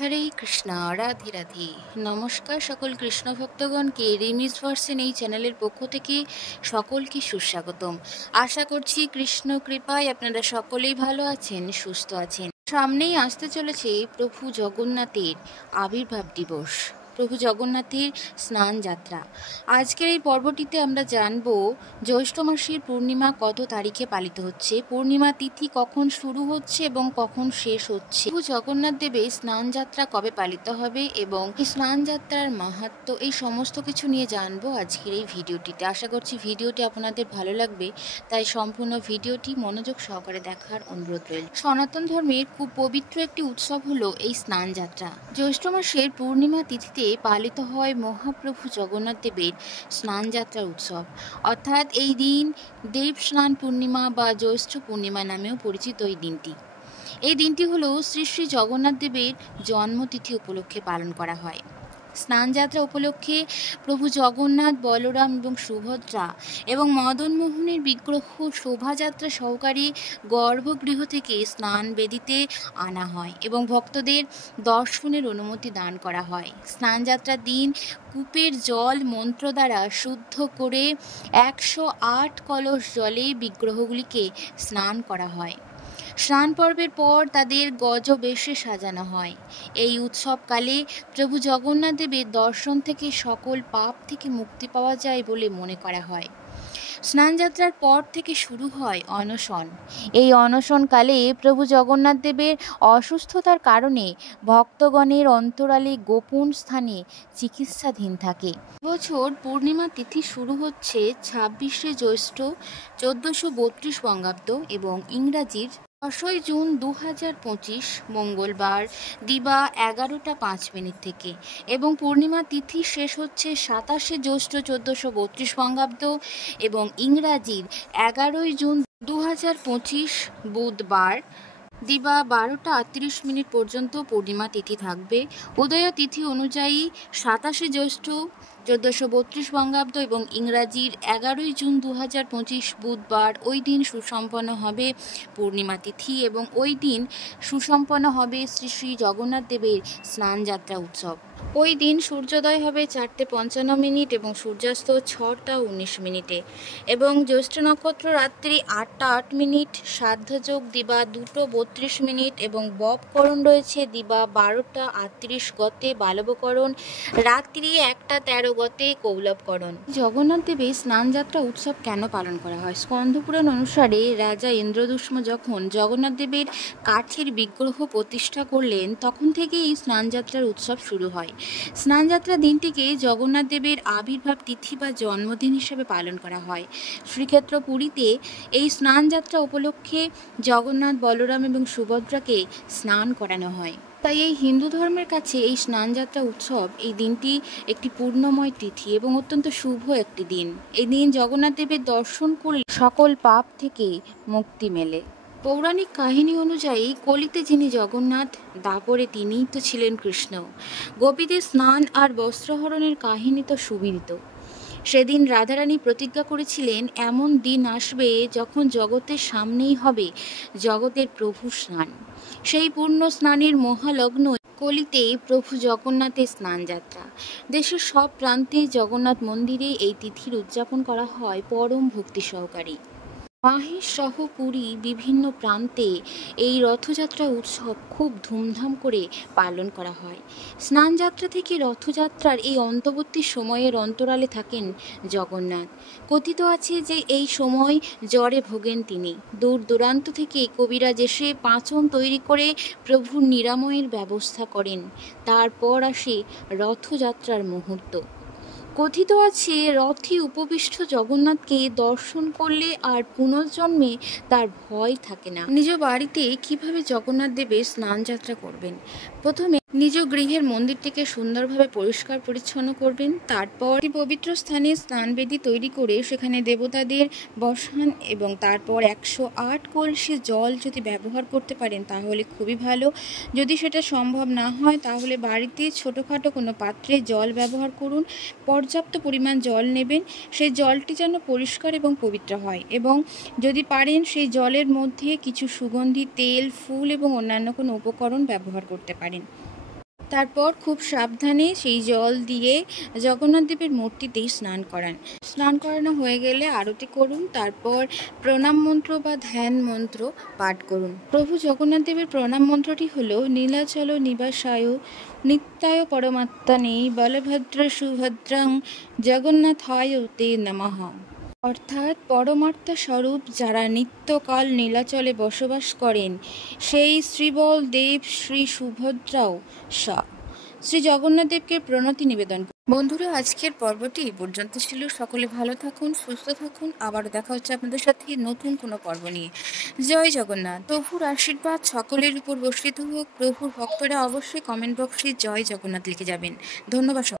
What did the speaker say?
হরে কৃষ্ণ, রাধে রাধে। নমস্কার সকল কৃষ্ণ ভক্তগণকে রিমিস ভার্সন এই চ্যানেলের পক্ষ থেকে সকলকে সুস্বাগতম। আশা করছি কৃষ্ণ কৃপায় আপনারা সকলেই ভালো আছেন, সুস্থ আছেন। সামনেই আসতে চলেছে প্রভু জগন্নাথের আবির্ভাব দিবস, প্রভু জগন্নাথের স্নান যাত্রা। আজকের এই পর্বটিতে আমরা জানব জ্যৈষ্ঠ মাসের পূর্ণিমা কত তারিখে পালিত হচ্ছে, পূর্ণিমা তিথি কখন শুরু হচ্ছে এবং কখন শেষ হচ্ছে, প্রভু জগন্নাথ দেবের স্নান যাত্রা কবে পালিত হবে এবং এই স্নান যাত্রার মাহাত্ম্য, এই সমস্ত কিছু নিয়ে জানবো আজকের এই ভিডিওটিতে। আশা করছি ভিডিওটি আপনাদের ভালো লাগবে, তাই সম্পূর্ণ ভিডিওটি মনোযোগ সহকারে দেখার অনুরোধ রইল। সনাতন ধর্মের খুব পবিত্র একটি উৎসব হলো এই স্নান যাত্রা। জ্যৈষ্ঠ মাসের পূর্ণিমা তিথিতে পালিত হয় মহাপ্রভু জগন্নাথ দেবের স্নান যাত্রার উৎসব, অর্থাৎ এই দিন দেব স্নান পূর্ণিমা বা জ্যৈষ্ঠ পূর্ণিমা নামেও পরিচিত। এই দিনটি হলো শ্রী শ্রী জগন্নাথ দেবের জন্মতিথি উপলক্ষে পালন করা হয়। স্নান যাত্রা উপলক্ষে প্রভু জগন্নাথ, বলরাম এবং সুভদ্রা এবং মদন মোহনের বিগ্রহ শোভাযাত্রা সহকারে গর্ভগৃহ থেকে স্নান বেদিতে আনা হয় এবং ভক্তদের দর্শনের অনুমতি দান করা হয়। স্নান যাত্রার দিন কূপের জল মন্ত্র দ্বারা শুদ্ধ করে 108 কলস জলে বিগ্রহগুলিকে স্নান করা হয়। স্নান পর্বের পর তাদের গজবেশে সাজানো হয়। এই উৎসবকালে প্রভু জগন্নাথ দেবের দর্শন থেকে সকল পাপ থেকে মুক্তি পাওয়া যায় বলে মনে করা হয়। স্নান যাত্রার পর থেকে শুরু হয় অনশন। এই অনশনকালে প্রভু জগন্নাথ দেবের অসুস্থতার কারণে ভক্তগণের অন্তরালে গোপন স্থানে চিকিৎসাধীন থাকে। বছর পূর্ণিমা তিথি শুরু হচ্ছে 26শে জ্যৈষ্ঠ 1432 বঙ্গাব্দ এবং ইংরাজির 10ই জুন 2025 মঙ্গলবার দিবা 11টা 5 থেকে এবং পূর্ণিমা তিথি শেষ হচ্ছে 27শে জ্যৈষ্ঠ 1432 বঙ্গাব্দ এবং ইংরাজির 11ই জুন 2025 বুধবার দিবা 12টা 38 পর্যন্ত পূর্ণিমা তিথি থাকবে। উদয় তিথি অনুযায়ী 27শে জ্যৈষ্ঠ 1432 বঙ্গাব্দ এবং ইংরাজির 11ই জুন 2025 বুধবার ওই দিন সুসম্পন্ন হবে পূর্ণিমা তিথি এবং ওই দিন সুসম্পন্ন হবে শ্রী শ্রী জগন্নাথ দেবের স্নান যাত্রা উৎসব। ওই দিন সূর্যোদয় হবে 4:55 এবং সূর্যাস্ত 6:19 এবং জ্যৈষ্ঠ নক্ষত্র রাত্রি 8টা 8, সাধ্যযোগ দিবা 2:32 এবং ববকরণ রয়েছে দিবা 12টা 38 গতে বালবকরণ, রাত্রি 1টা 13 গতে কৌলবকরণ। জগন্নাথ দেবের স্নান যাত্রা উৎসব কেন পালন করা হয়? স্কন্ধপুরাণ অনুসারে রাজা ইন্দ্রদুম্ন যখন জগন্নাথ দেবের কাঠের বিগ্রহ প্রতিষ্ঠা করলেন, তখন থেকে এই স্নান যাত্রার উৎসব শুরু হয়। স্নান যাত্রা দিনটিকে জগন্নাথ দেবের আবির্ভাব তিথি বা জন্মদিন হিসেবে পালন করা হয়। শ্রীক্ষেত্র পুরীতে এই স্নান যাত্রা উপলক্ষে জগন্নাথ, বলরাম এবং সুভদ্রাকে স্নান করানো হয়। তাই এই হিন্দু ধর্মের কাছে এই স্নান যাত্রা উৎসব, এই দিনটি একটি পূর্ণময় তিথি এবং অত্যন্ত শুভ একটি দিন। এই দিন জগন্নাথ দেবের দর্শন করলে সকল পাপ থেকে মুক্তি মেলে। পৌরাণিক কাহিনী অনুযায়ী কলিতে যিনি জগন্নাথ, দাপরে তিনিই তো ছিলেন কৃষ্ণ। গোপীদের স্নান আর বস্ত্রহরণের কাহিনী তো সুবিদিত। সেদিন রাধারানী প্রতিজ্ঞা করেছিলেন, এমন দিন আসবে যখন জগতের সামনেই হবে জগতের প্রভু স্নান। সেই পূর্ণ স্নানের মহালগ্ন কলিতে প্রভু জগন্নাথের স্নান যাত্রা। দেশের সব প্রান্তে জগন্নাথ মন্দিরে এই তিথির উদযাপন করা হয় পরম ভক্তি সহকারে। মাহেশ সহ পুরী বিভিন্ন প্রান্তে এই রথযাত্রা উৎসব খুব ধুমধাম করে পালন করা হয়। স্নান যাত্রা থেকে রথযাত্রার এই অন্তর্বর্তী সময়ের অন্তরালে থাকেন জগন্নাথ। কথিত আছে যে এই সময় জ্বরে ভোগেন তিনি। দূর দূরান্ত থেকে কবিরাজ এসে পাঁচন তৈরি করে প্রভুর নিরাময়ের ব্যবস্থা করেন। তারপর আসে রথযাত্রার মুহূর্ত। কথিত আছে রথে উপবিষ্ট জগন্নাথকে দর্শন করলে আর পুনর্জন্মে তার ভয় থাকে না। নিজ বাড়িতে কিভাবে জগন্নাথ দেবের স্নান যাত্রা করবেন? প্রথমে নিজ গৃহের মন্দিরটিকে সুন্দরভাবে পরিষ্কার পরিচ্ছন্ন করবেন। তারপর পবিত্র স্থানে স্নানবেদী তৈরি করে সেখানে দেবতাদের বসান এবং তারপর 108 কলসি জল যদি ব্যবহার করতে পারেন তাহলে খুবই ভালো। যদি সেটা সম্ভব না হয় তাহলে বাড়িতে ছোটোখাটো কোনো পাত্রে জল ব্যবহার করুন। পর্যাপ্ত পরিমাণ জল নেবেন। সেই জলটি যেন পরিষ্কার এবং পবিত্র হয় এবং যদি পারেন সেই জলের মধ্যে কিছু সুগন্ধি তেল, ফুল এবং অন্যান্য কোনো উপকরণ ব্যবহার করতে পারেন। তারপর খুব সাবধানে সেই জল দিয়ে জগন্নাথ দেবের মূর্তিতেই স্নান করান। স্নান করানো হয়ে গেলে আরতি করুন, তারপর প্রণাম মন্ত্র বা ধ্যান মন্ত্র পাঠ করুন। প্রভু জগন্নাথ দেবের প্রণাম মন্ত্রটি হল নীলাচল নিবাসায় নিত্যায় পরমাত্মনে বলভদ্র সুভদ্রাং জগন্নাথায় তে নমঃ। অর্থাৎ পরমাত্মা স্বরূপ যারা নিত্যকাল নীলাচলে বসবাস করেন সেই শ্রীবল দেব শ্রী সুভদ্রাও শ্রী জগন্নাথ দেবকে প্রণতি নিবেদন। বন্ধুরা, আজকের পর্বটি এই পর্যন্ত ছিল। সকলে ভালো থাকুন, সুস্থ থাকুন। আবার দেখা হচ্ছে আপনাদের সাথে নতুন কোনো পর্ব নিয়ে। জয় জগন্নাথ। প্রভুর আশীর্বাদ সকলের উপর বর্ষিত হোক। প্রভুর ভক্তরা অবশ্যই কমেন্ট বক্সে জয় জগন্নাথ লিখে যাবেন। ধন্যবাদ।